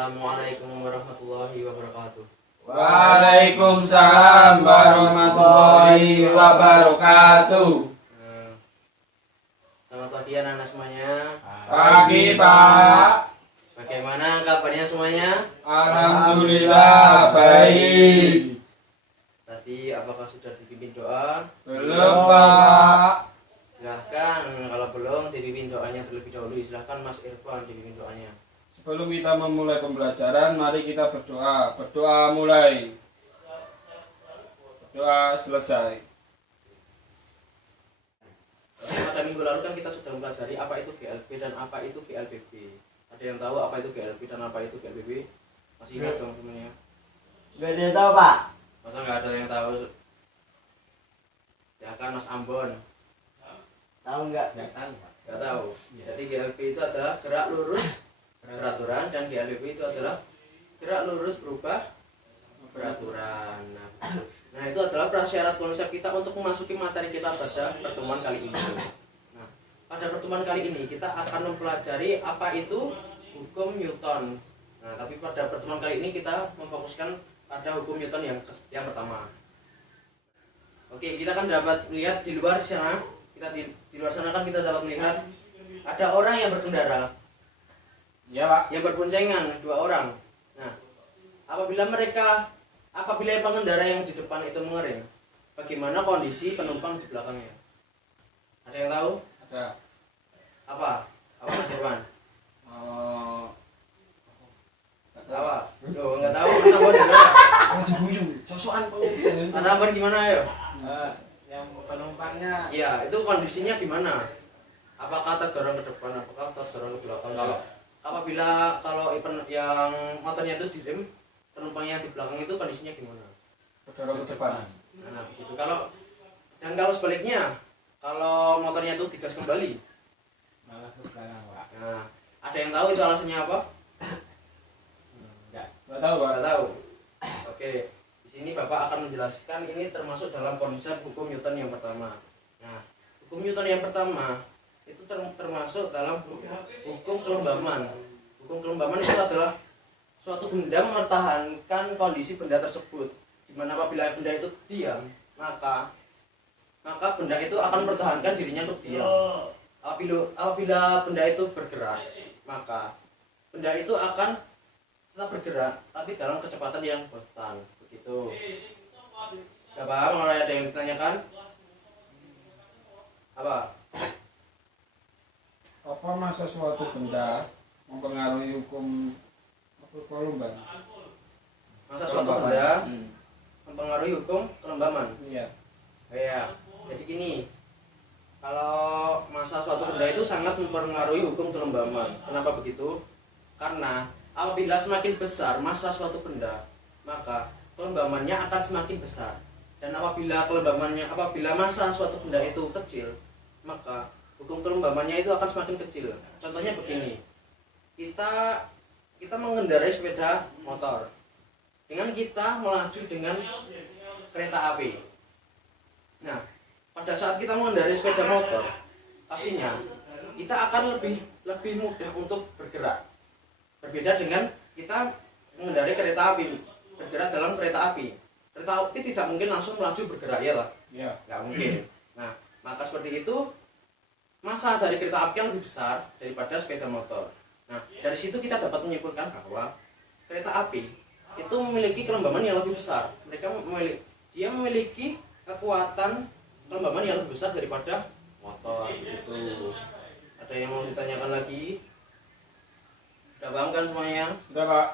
Assalamualaikum warahmatullahi wabarakatuh. Waalaikumsalam warahmatullahi wabarakatuh. Selamat pagi anak-anak semuanya. Pagi Pak. Bagaimana kabarnya semuanya? Alhamdulillah baik. Tadi apakah sudah dipimpin doa? Belum Pak. Silahkan, kalau belum dipimpin doanya terlebih dahulu. Silahkan Mas Irfan dipimpin doanya. Sebelum kita memulai pembelajaran, mari kita berdoa. Berdoa mulai. Berdoa selesai. Pada minggu lalu kan kita sudah mempelajari apa itu GLB dan apa itu GLBB. Ada yang tahu apa itu GLB dan apa itu GLBB? Masih ingat dong semuanya? Gak ada yang tahu Pak. Masa nggak ada yang tahu? Ya kan Mas Ambon? Tahu nggak? Nggak tahu. Jadi GLB itu adalah gerak lurus beraturan dan GLBB itu adalah gerak lurus berubah beraturan. Nah, itu adalah prasyarat konsep kita untuk memasuki materi kita pada pertemuan kali ini. Nah, pada pertemuan kali ini kita akan mempelajari apa itu hukum Newton. Nah, tapi pada pertemuan kali ini kita memfokuskan pada hukum Newton yang pertama. Oke, kita kan dapat lihat di luar sana, di luar sana kan kita dapat melihat ada orang yang berkendara. Ya Pak. Yang berboncengan dua orang. Nah, apabila pengendara yang di depan itu mengerem, bagaimana kondisi penumpang di belakangnya? Ada yang tahu? Ada. Apa Mas Irwan? Apa? Loh, nggak tahu. Mas Ambon gimana? Sosokan Mas Ambon gimana ayo? yang penumpangnya. Ya, itu kondisinya gimana? Apakah terdorong ke depan? Apakah terdorong ke belakang? Kalau yang motornya itu direm, penumpangnya di belakang itu kondisinya gimana? Terdorong ke depan. Nah, begitu. Kalau sebaliknya, kalau motornya itu digas kembali, Malah ke belakang Pak. nah, ada yang tahu itu alasannya apa? Nggak tahu Pak. Nggak tahu. Oke, di sini Bapak akan menjelaskan ini termasuk dalam konsep hukum Newton yang pertama. Nah, hukum Newton yang pertama itu termasuk dalam hukum kelembaman. Hukum kelembaman itu adalah suatu benda mempertahankan kondisi benda tersebut. Di mana apabila benda itu diam, maka benda itu akan mempertahankan dirinya untuk diam. Apabila benda itu bergerak, maka benda itu akan tetap bergerak, tapi dalam kecepatan yang konstan. Begitu. Gak paham? Kalau ada yang ditanyakan? Apa? Apa masa suatu benda mempengaruhi hukum kelembaban? Masa suatu benda mempengaruhi hukum kelembaman? Iya. Ya, jadi gini. Kalau masa suatu benda itu sangat mempengaruhi hukum kelembaman. Kenapa begitu? Karena apabila semakin besar masa suatu benda, maka kelembamannya akan semakin besar. Dan apabila masa suatu benda itu kecil, maka hukum kelembamannya itu akan semakin kecil. Contohnya begini. Kita mengendarai sepeda motor. Dengan kita melaju dengan kereta api. Nah, pada saat kita mengendarai sepeda motor, pastinya kita akan lebih mudah untuk bergerak. Berbeda dengan kita mengendarai kereta api, bergerak dalam kereta api. Kereta api tidak mungkin langsung melaju bergerak, ya lah? Iya. Nggak mungkin. Nah, maka seperti itu masa dari kereta api yang lebih besar daripada sepeda motor. Nah, dari situ kita dapat menyimpulkan bahwa kereta api itu memiliki kelembaban yang lebih besar. Dia memiliki kekuatan kelembaban yang lebih besar daripada motor. Gitu. Ada yang mau ditanyakan lagi? Sudah paham kan semuanya? Sudah Pak.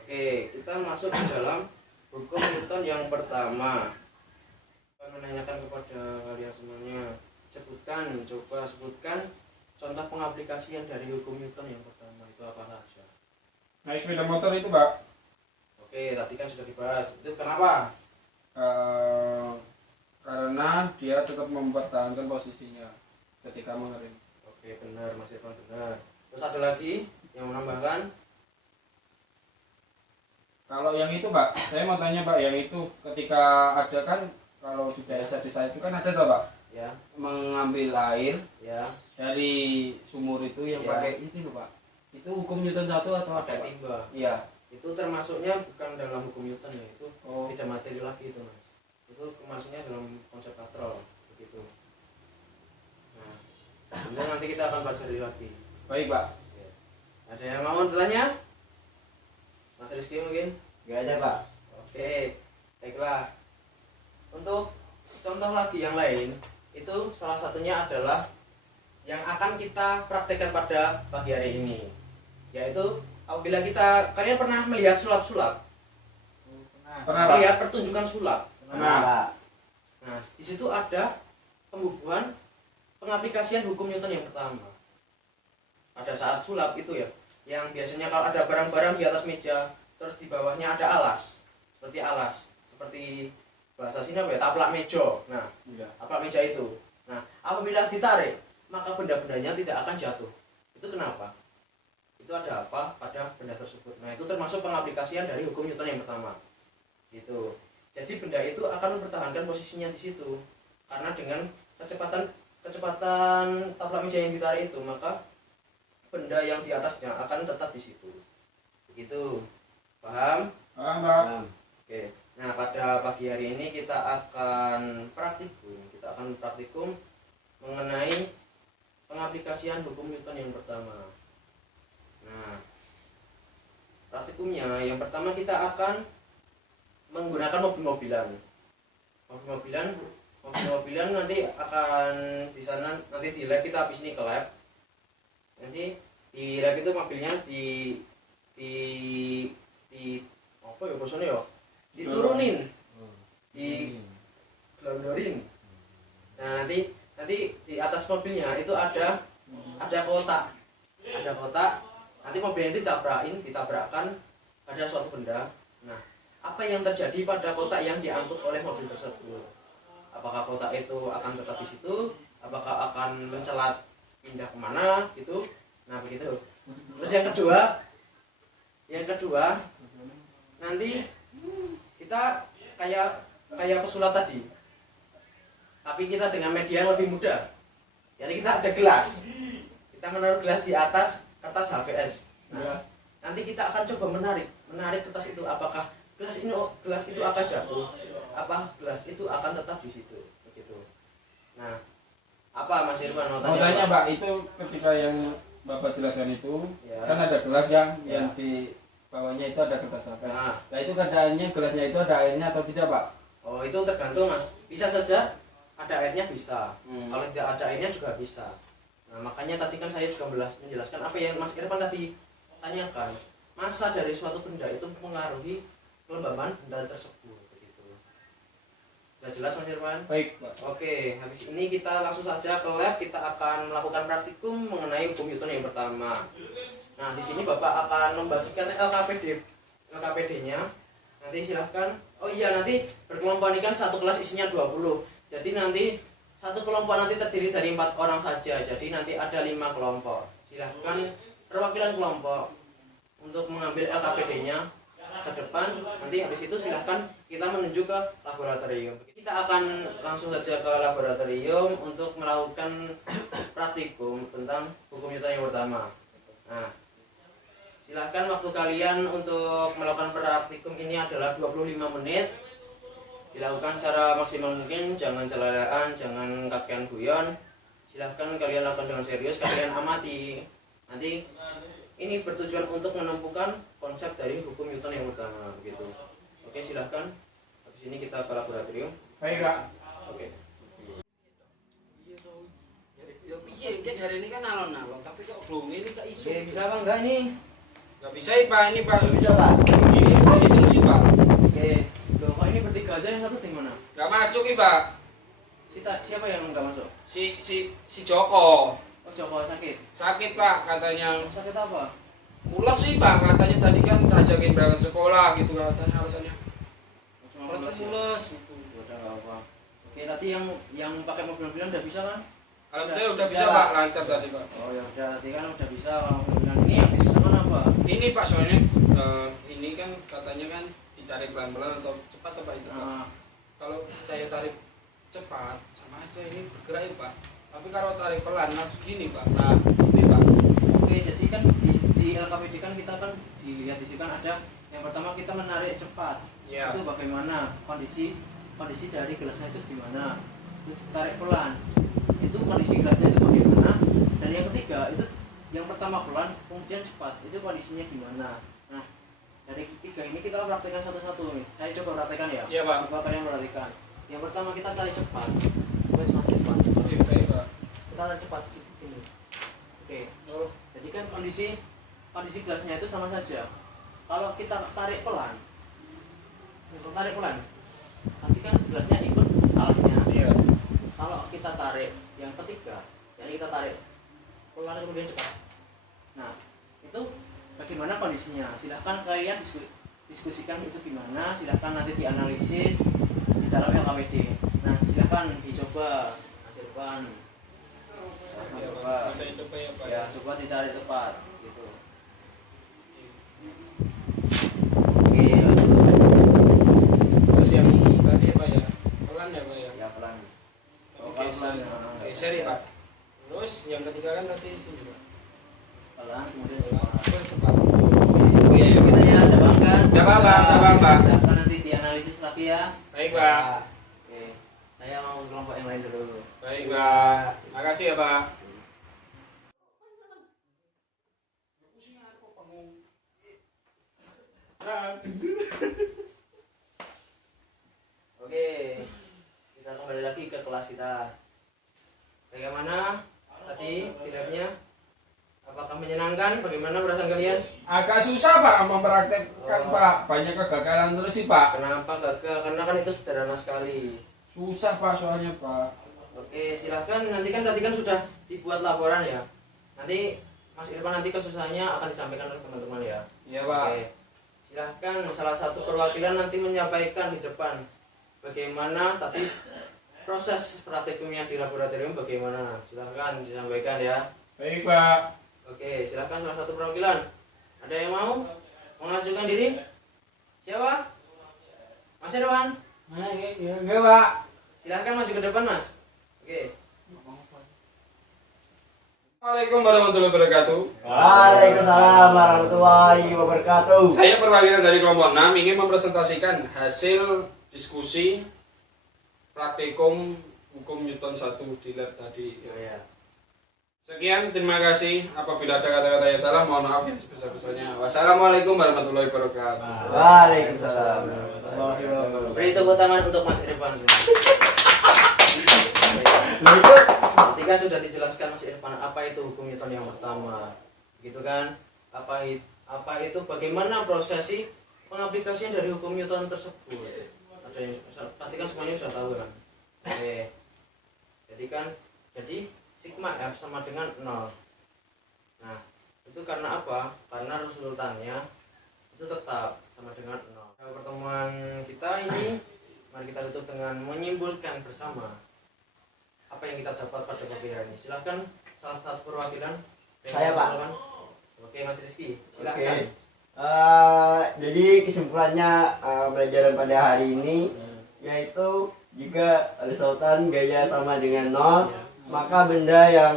Oke, kita masuk ke dalam hukum Newton yang pertama. Saya menanyakan kepada kalian semuanya, coba sebutkan contoh pengaplikasian dari hukum Newton yang pertama itu apa saja? Naik sepeda motor itu Pak. Oke, tadi kan sudah dibahas. Itu kenapa? Karena dia tetap mempertahankan posisinya ketika mengerem. Oke, benar Mas Irfan, benar. Terus ada lagi yang menambahkan? Kalau yang itu Pak, saya mau tanya Pak, yang itu ketika ada kan kalau di desa-desa itu kan ada tuh Pak, Ya, mengambil air ya. dari sumur itu yang Ya. pakai itu loh Pak. Itu hukum Newton 1 atau apa, ada Pak? timba. Iya. Itu termasuknya bukan dalam hukum Newton ya, itu Oh. beda materi lagi itu mas. Itu masuknya dalam konsep katrol begitu. Nah, kemudian nanti kita akan pelajari lagi. Baik, Pak. Ada yang mau bertanya? Mas Rizky mungkin? Gak ada pak. Oke, baiklah. Untuk contoh lagi yang lain, itu salah satunya adalah yang akan kita praktekkan pada pagi hari ini, yaitu apabila kalian pernah melihat sulap-sulap, Pernah, Pak? melihat pertunjukan sulap. Pernah. Pak. Nah, di situ ada pembubuhan pengaplikasian hukum Newton yang pertama. Pada saat sulap itu ya, yang biasanya kalau ada barang-barang di atas meja, terus di bawahnya ada alas, seperti bahasa sini apa ya, taplak meja. Nah, Iya. taplak meja itu. Nah, apabila ditarik, maka benda-bendanya tidak akan jatuh. Itu kenapa? Itu ada apa pada benda tersebut. Nah, itu termasuk pengaplikasian dari hukum Newton yang pertama. Gitu. Jadi benda itu akan mempertahankan posisinya di situ. Karena dengan kecepatan taplak meja yang ditarik itu, maka benda yang di atasnya akan tetap di situ. Begitu. Paham? Paham, Pak? Oke. Nah, pada pagi hari ini kita akan praktikum mengenai pengaplikasian hukum Newton yang pertama. Nah, praktikumnya yang pertama kita akan menggunakan mobil-mobilan nanti akan di sana, nanti di lab kita habis ini ke lab. Nanti di lab itu mobilnya di apa ya bosone ya? Diturunin, digelondorin. Nah, nanti di atas mobilnya itu ada kotak. Nanti mobilnya itu ditabrakkan pada suatu benda. Nah, apa yang terjadi pada kotak yang diangkut oleh mobil tersebut? Apakah kotak itu akan tetap di situ? Apakah akan mencelat pindah kemana gitu? Nah, begitu. Terus yang kedua nanti kita kayak pesulap tadi, tapi kita dengan media yang lebih mudah. Jadi kita ada gelas, kita menaruh gelas di atas kertas HVS. Nah, nanti kita akan coba menarik kertas itu. Apakah gelas itu akan jatuh? Apa gelas itu akan tetap di situ? Begitu. Nah, apa Mas Irfan mau Mau tanya? tanya, Pak? Pak, itu ketika yang Bapak jelaskan itu, Ya. kan ada gelas yang Ya. di bawahnya itu ada kertas HVS. Nah. Nah, itu keadaannya gelasnya itu ada airnya atau tidak, Pak? Oh, itu tergantung Mas. Bisa saja ada airnya, bisa. Hmm. Kalau tidak ada airnya juga bisa. Nah, makanya tadi kan saya juga menjelaskan apa yang Mas Irfan tadi tanyakan. Massa dari suatu benda itu mempengaruhi kelembaban benda tersebut. Begitu. Sudah jelas Mas Irfan? Baik, Pak. Oke, habis ini kita langsung saja ke lab. Kita akan melakukan praktikum mengenai hukum Newton yang pertama. Nah, di sini Bapak akan membagikan LKPD-nya. Nanti silahkan. Oh iya, nanti berkelompok ini kan satu kelas isinya 20. Jadi nanti satu kelompok nanti terdiri dari 4 orang saja. Jadi nanti ada 5 kelompok. Silahkan perwakilan kelompok untuk mengambil LKPD-nya ke depan. Nanti habis itu silahkan kita menuju ke laboratorium. Kita akan langsung saja ke laboratorium untuk melakukan praktikum tentang hukum Newton yang pertama. Nah, silahkan waktu kalian untuk melakukan praktikum ini adalah 25 menit. Dilakukan secara maksimal mungkin, jangan celelaan, jangan kakean guyon. Silahkan kalian lakukan dengan serius, kalian amati. Nanti ini bertujuan untuk menumpukan konsep dari hukum Newton yang pertama, begitu. Oke, silahkan. Habis ini kita ke laboratorium. Baik, Pak. Oke. Ya piye iki jare ini kan alon-alon tapi kok blong ini gak iso. Oke, bisa apa enggak ini? Nggak bisa, Pak. Ini, Pak. Bisa pak. Ini terus, Pak. Oke. Loh, kok ini bertiga aja, yang satu di mana? Nggak masuk, Pak. Siapa yang enggak masuk? Si Joko. Oh, Joko sakit. Sakit, Pak, katanya. Sakit apa? Mules sih, Pak, katanya tadi kan ngajakin berangkat sekolah gitu katanya alasannya. Cuma Mules mules ya? mules gitu. Udah enggak apa. Oke, tadi yang pakai mobil-mobilan udah bisa kan? Alhamdulillah udah bisa, Bisa, Pak, Pak. lancar tadi, Pak. Oh ya udah, tadi kan udah bisa. Kalau mobil-mobilan ini yang disusahkan apa? Ini, Pak, soalnya ini kan katanya kan ditarik pelan-pelan atau cepat apa itu, Pak. Nah, Kalau saya tarik cepat sama aja ini bergerak ya, Pak. Tapi kalau tarik pelan nah gini, Pak. Nah, ini, Pak. oke, jadi kan di LKPD kan kita kan dilihat di sini kan ada yang pertama kita menarik cepat. Iya. Itu bagaimana kondisi dari gelasnya itu gimana. Terus tarik pelan. Itu kondisi gelasnya itu bagaimana. Dan yang ketiga itu yang pertama pelan kemudian cepat. Itu kondisinya gimana. Nah, dari ketiga ini kita praktekkan satu-satu nih. Saya coba praktekkan ya. Iya, Pak. Coba kalian perhatikan. Yang pertama kita tarik cepat. Wes masih cepat. Oke, baik, Pak. Kita tarik cepat ini. Oke. Oh, Jadi kan kondisi gelasnya itu sama saja. Kalau kita tarik pelan, pastikan gelasnya ikut alasnya. iya. Kalau kita tarik yang ketiga, jadi kita tarik pelan kemudian cepat. Nah, itu bagaimana kondisinya? Silahkan kalian diskusikan itu gimana. Silahkan nanti dianalisis di dalam LKPD. Nah, silahkan dicoba di depan. Iya, Coba. Pak. Bisa dicoba ya, Pak. Ya, coba ditarik tepat gitu. Oke, Terus yang tadi apa ya? Pelan ya, Pak ya? Ya pelan. Oke, geser ya, Pak. Terus yang ketiga kan tadi sini, Pak. pelan kemudian Pelan, cepat. terus cepat. Oke, kita ya ada bang kan? Ada bang, ada bang, Pak. Silahkan nanti dianalisis lagi ya. Baik, Pak. Oke, saya mau kelompok yang lain dulu. Baik, Pak. Makasih ya, Pak. Oke, kita kembali lagi ke kelas kita. Bagaimana tadi tidaknya? Apakah menyenangkan? Bagaimana perasaan kalian? Agak susah, Pak, mempraktekkan, Pak. Banyak kegagalan terus sih, Pak. Kenapa gagal? Karena kan itu sederhana sekali. Susah, Pak, soalnya, Pak. Oke, silahkan. Nanti kan tadi kan sudah dibuat laporan ya. Nanti Mas Irfan nanti kesusahannya akan disampaikan oleh teman-teman ya. Iya, Pak. Oke. Silahkan salah satu perwakilan nanti menyampaikan di depan bagaimana tadi proses praktikumnya di laboratorium bagaimana. Silahkan disampaikan ya. Baik, Pak. Oke, silahkan salah satu perwakilan. Ada yang mau mengajukan diri? Siapa? Mas Irwan? Iya, Pak. Silahkan maju ke depan, Mas. Oke. Assalamualaikum warahmatullahi wabarakatuh. Waalaikumsalam warahmatullahi wabarakatuh. Saya perwakilan dari kelompok 6 ingin mempresentasikan hasil diskusi praktikum hukum Newton 1 di lab tadi. Oh ya. Sekian, terima kasih. Apabila ada kata-kata yang salah, mohon maaf yang sebesar-besarnya. Wassalamualaikum warahmatullahi wabarakatuh. Waalaikumsalam warahmatullahi wabarakatuh. Beri tepuk tangan untuk Mas Irfan. Berikut Tadi kan sudah dijelaskan Mas Irfan apa itu hukum Newton yang pertama, gitu kan? Apa itu bagaimana prosesi pengaplikasian dari hukum Newton tersebut? Ada yang pasti kan semuanya sudah tahu kan? Oke. Jadi sigma F sama dengan 0. Nah, itu karena apa? Karena resultannya itu tetap sama dengan 0. Pertemuan kita ini mari kita tutup dengan menyimpulkan bersama apa yang kita dapat pada pagi hari ini. Silahkan salah satu perwakilan. Saya, Pak. Silakan. Oke, Mas Rizky, Oke. silahkan. Jadi kesimpulannya pelajaran pada hari ini yaitu jika resultan gaya sama dengan 0, maka benda yang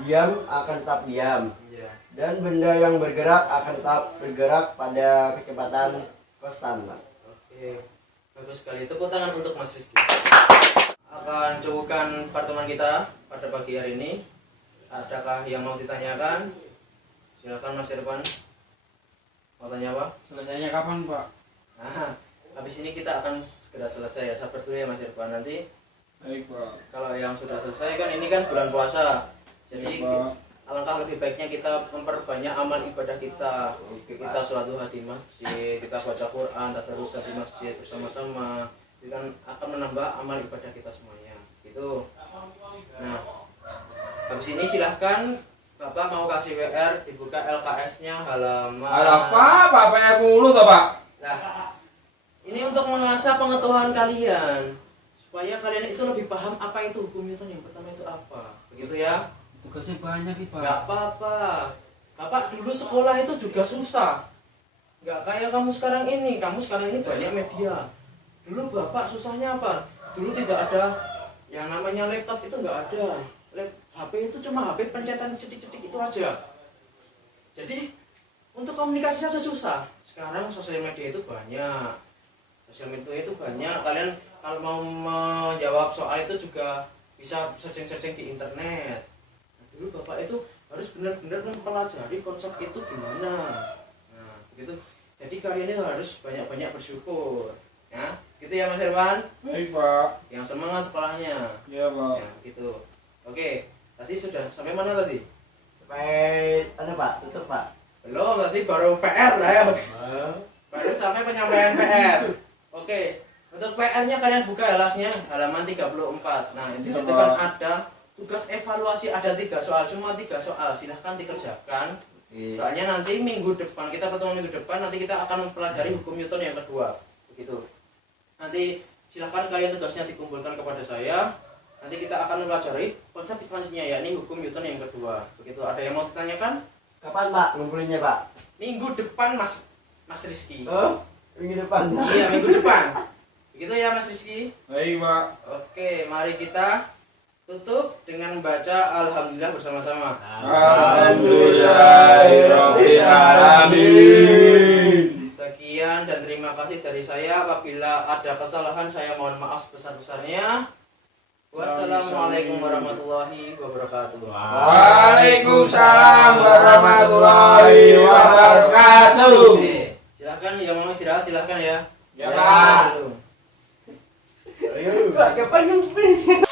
diam akan tetap diam Iya. dan benda yang bergerak akan tetap bergerak pada kecepatan konstan, Pak. Oke, bagus sekali. Tepuk tangan untuk Mas Rizky. Akan cukupkan pertemuan kita pada pagi hari ini. Adakah yang mau ditanyakan? Silakan Mas Irfan. Mau tanya apa? Selesainya kapan, Pak? Nah, habis ini kita akan segera selesai ya. Sabar dulu ya Mas Irfan. Nanti Baik, Pak. kalau yang sudah selesai kan ini kan bulan puasa. Jadi Baik, Pak. alangkah lebih baiknya kita memperbanyak amal ibadah kita. Kita sholat duha di masjid, kita baca Quran, tadarus di masjid bersama-sama. Itu kan akan menambah amal ibadah kita semuanya. Gitu. Nah, habis ini silahkan Bapak mau kasih WR, dibuka LKS-nya halaman. Apa? Bapaknya mulu toh, Pak? Nah, ini untuk mengasah pengetahuan kalian supaya kalian itu lebih paham apa itu hukum Newton yang pertama itu apa. Begitu ya? Tugasnya banyak nih, Pak. Gak apa-apa. Bapak dulu sekolah itu juga susah. Gak kayak kamu sekarang ini. Kamu sekarang ini banyak media. Dulu Bapak susahnya apa? Dulu tidak ada yang namanya laptop, itu gak ada. HP itu cuma HP pencetan cetik-cetik itu aja. Jadi untuk komunikasinya susah. Sekarang sosial media itu banyak. Sosial media itu banyak. Kalian kalau mau menjawab soal itu juga bisa searching-searching di internet. Nah, dulu Bapak itu harus benar-benar mempelajari konsep itu gimana. Nah, begitu. Jadi kalian itu harus banyak-banyak bersyukur. Ya, gitu ya Mas Irwan. Baik, Pak. Yang semangat sekolahnya. Iya, Pak. Ya, gitu. Oke, tadi sudah sampai mana tadi? Sampai mana Pak? Tutup Pak. Belum, tadi baru PR lah ya. Baru sampai penyampaian PR. Oke, untuk PR-nya kalian buka alasnya halaman 34. Nah, di situ kan ada tugas evaluasi, ada 3 soal, cuma 3 soal. Silahkan dikerjakan. Soalnya nanti minggu depan, kita ketemu minggu depan, nanti kita akan mempelajari hukum Newton yang kedua. Begitu. Nanti silahkan kalian tugasnya dikumpulkan kepada saya. Nanti kita akan mempelajari konsep selanjutnya, yakni hukum Newton yang kedua. Begitu. Ada yang mau ditanyakan? Kapan Pak ngumpulinnya Pak? Minggu depan Mas Rizky. Oh, minggu depan. Iya, minggu depan. Begitu ya Mas Rizky. Baik, Pak. Oke, mari kita tutup dengan membaca Alhamdulillah bersama-sama. Alhamdulillahirrahmanirrahim. Sekian dan terima kasih dari saya. Apabila ada kesalahan, saya mohon maaf sebesar-besarnya. Wassalamualaikum warahmatullahi wabarakatuh. Waalaikumsalam warahmatullahi wabarakatuh. Oke, silakan yang mau istirahat silakan ya. Ya, Pak. Dulu. Pak, kapan ngumpulin?